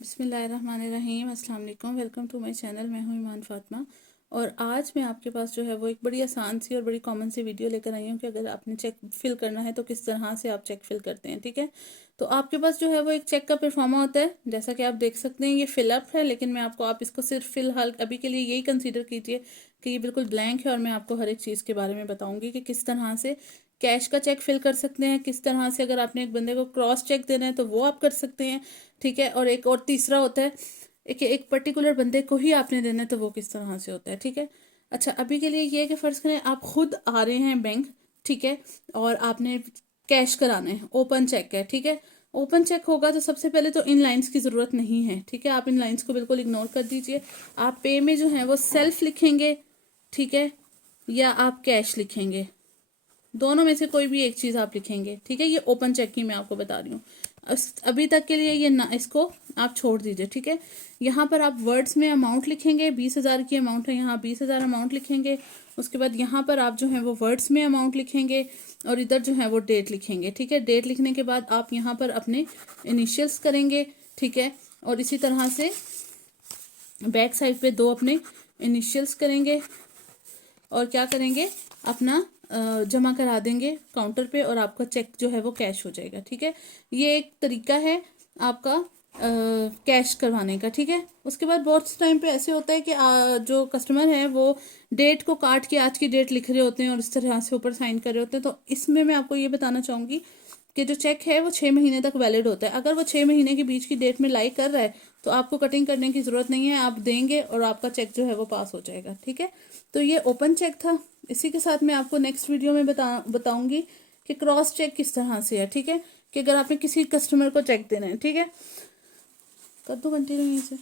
बिस्मिल्लाहिर्रहमानिर्रहीम, अस्सलाम वालेकुम। Welcome to my channel. मैं हूं ईमान फातिमा और आज मैं आपके पास जो है वो एक बड़ी आसान सी और बड़ी कॉमन सी वीडियो लेकर आई हूं कि अगर आपने चेक फिल करना है तो किस तरह से आप चेक फिल करते हैं। ठीक है, तो आपके पास जो है वो एक चेक का परफॉर्मा होता है, जैसा कि आप देख सकते हैं ये फिलअप है, लेकिन मैं आपको आप इसको सिर्फ फिलहाल अभी के लिए यही कंसीडर कीजिए कि ये बिल्कुल ब्लैंक है और मैं आपको हर एक चीज़ के बारे में बताऊंगी कि किस तरह से कैश का चेक फिल कर सकते हैं, किस तरह से अगर आपने एक बंदे को क्रॉस चेक देना है तो वो आप कर सकते हैं। ठीक है, और एक और तीसरा होता है एक पर्टिकुलर बंदे को ही आपने देना है तो वो किस तरह से होता है। ठीक है, अच्छा अभी के लिए ये है कि फ़र्ज़ करें आप खुद आ रहे हैं बैंक, ठीक है, और आपने कैश कराना है, ओपन चेक है। ठीक है, ओपन चेक होगा तो सबसे पहले तो इन लाइंस की ज़रूरत नहीं है। ठीक है, आप इन लाइंस को बिल्कुल इग्नोर कर दीजिए। आप पे में जो है वो सेल्फ लिखेंगे, ठीक है, या आप कैश लिखेंगे, दोनों में से कोई भी एक चीज़ आप लिखेंगे। ठीक है, ये ओपन चेक की मैं आपको बता रही हूँ। अभी तक के लिए ये ना, इसको आप छोड़ दीजिए। ठीक है, यहाँ पर आप वर्ड्स में अमाउंट लिखेंगे, 20,000 की अमाउंट है, यहाँ 20,000 अमाउंट लिखेंगे। उसके बाद यहाँ पर आप जो है वो वर्ड्स में अमाउंट लिखेंगे और इधर जो है वो डेट लिखेंगे। ठीक है, डेट लिखने के बाद आप यहाँ पर अपने इनिशियल्स करेंगे। ठीक है, और इसी तरह से बैक साइड पे दो अपने इनिशियल्स करेंगे और क्या करेंगे, अपना जमा करा देंगे काउंटर पे और आपका चेक जो है वो कैश हो जाएगा। ठीक है, ये एक तरीका है आपका कैश करवाने का। ठीक है, उसके बाद बहुत टाइम पे ऐसे होता है कि जो कस्टमर है वो डेट को काट के आज की डेट लिख रहे होते हैं और इस तरह से ऊपर साइन कर रहे होते हैं। तो इसमें मैं आपको ये बताना चाहूँगी कि जो चेक है वो 6 महीने तक वैलिड होता है। अगर वो 6 महीने के बीच की डेट में लाई कर रहा है तो आपको कटिंग करने की ज़रूरत नहीं है, आप देंगे और आपका चेक जो है वो पास हो जाएगा। ठीक है, तो ये ओपन चेक था। इसी के साथ मैं आपको नेक्स्ट वीडियो में बताऊंगी कि क्रॉस चेक किस तरह से है। ठीक है, कि अगर आपने किसी कस्टमर को चेक देना है, ठीक है, कर दो कंटिन्यू यहीं से।